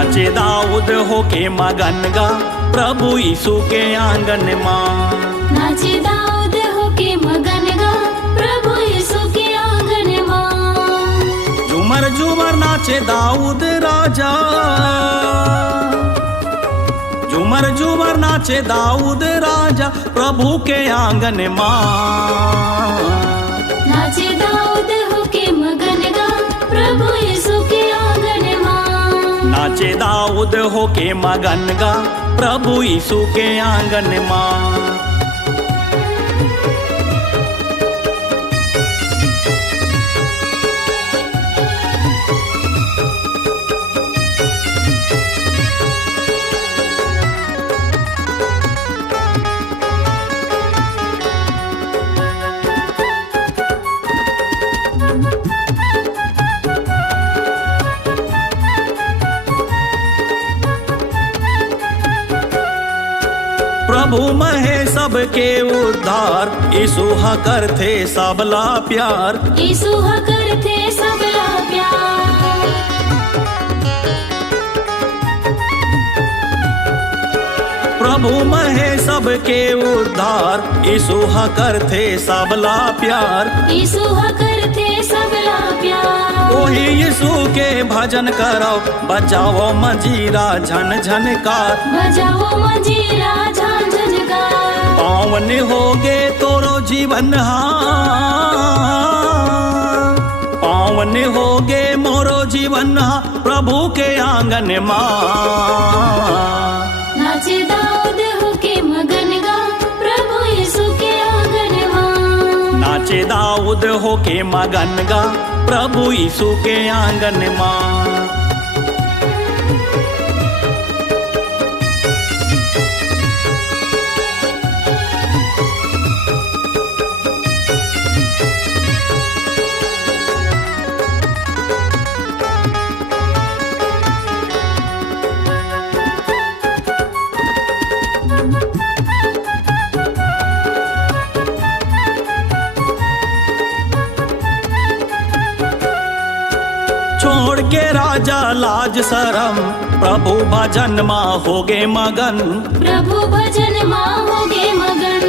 नाचे दाऊद होके मगन गा प्रभु यीशु के आंगन माँ। नाचे दाऊद होके मगन गा प्रभु यीशु के आंगन माँ। झूमर झूमर नाचे दाऊद राजा, झूमर झूमर नाचे दाऊद राजा प्रभु के आंगन माँ। नाचे दाऊद होके मगन गा प्रभु यीशु के आंगन माँ। नाचे दाऊद होके मगन गा प्रभु यीशु के आंगन माँ। प्रभु महे सबके उद्धार, यीशु हा करथे सबला प्यार। यीशु हा करथे सबला प्यार। प्रभु महे सबके उद्धार, यीशु हा करथे सबला प्यार। यीशु हा करथे सबला प्यार। ओही यीशु के भजन करो, बजाओ मंजीरा झन झनकार। बजाओ मंजीरा झन झनकार। पावन होगे तोरो जीवन पावन होगे मोरो जीवन प्रभु के आंगन माँ। नाचे दाऊद होके मगन गा प्रभु यीशु के आंगन माँ। नाचे दाऊद होके मगन गा प्रभु यीशु के आंगन माँ। छोड़ के राजा लाज शरम, प्रभु भजन माँ होगे मगन। प्रभु भजन माँ होगे मगन।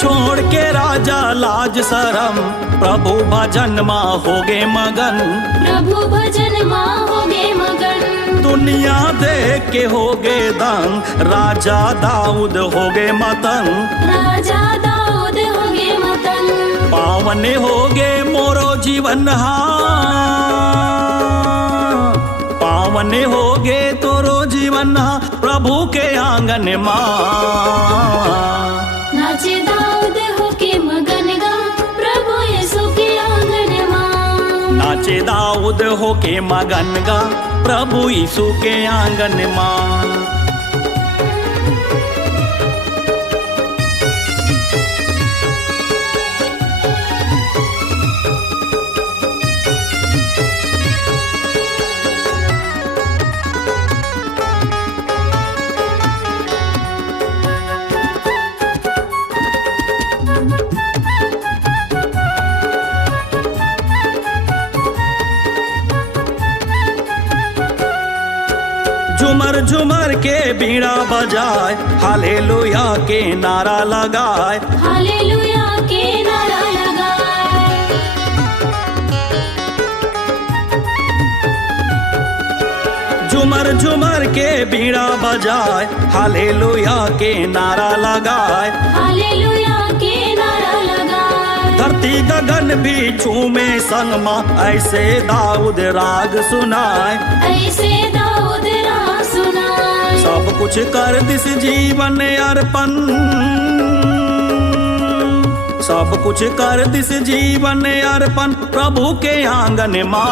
छोड़ के राजा लाज शरम, प्रभु भजन माँ होगे मगन। प्रभु भजन माँ होगे मगन। दुनिया देख के होगे दंग, राजा दाऊद होगे मतंग। राजा दाऊद होगे मतंग। पावन होगे मोरो जीवन पावन होगे तोरो जीवन प्रभु के आंगन माँ। नाचे दाऊद होके मगन गा प्रभु यीशु के आंगन माँ। नाचे दाऊद होके मगन गा प्रभु यीशु के आंगन माँ। झुमर झुमर के बीड़ा बजाए, हालेलुया के नारा लगाए। हालेलुया के नारा लगाए। झुमर झुमर के बीड़ा बजाए, हालेलुया के नारा लगाए। हालेलुया के नारा लगाए। धरती गगन भी झूमे संग माँ, ऐसे दाऊद राग सुनाए। ऐसे दाऊद राग सुनाए। सब कुछ कर दिस जीवन अर्पण, सब कुछ कर दिस जीवन अर्पण प्रभु के आंगन माँ।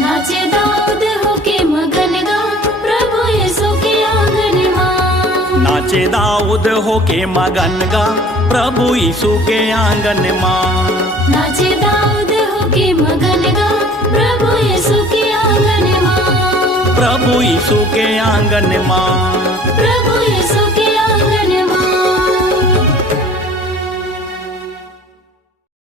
नाचे दाऊद होके मगन गा प्रभु यीशु के आंगन माँ। नाचे दाऊद होके मगन गा प्रभु यीशु के आंगन माँ। नाचे दाऊद होके मगन गा प्रभु यीशु के आंगन माँ। प्रभु यीशु के आंगन माँ। प्रभु यीशु के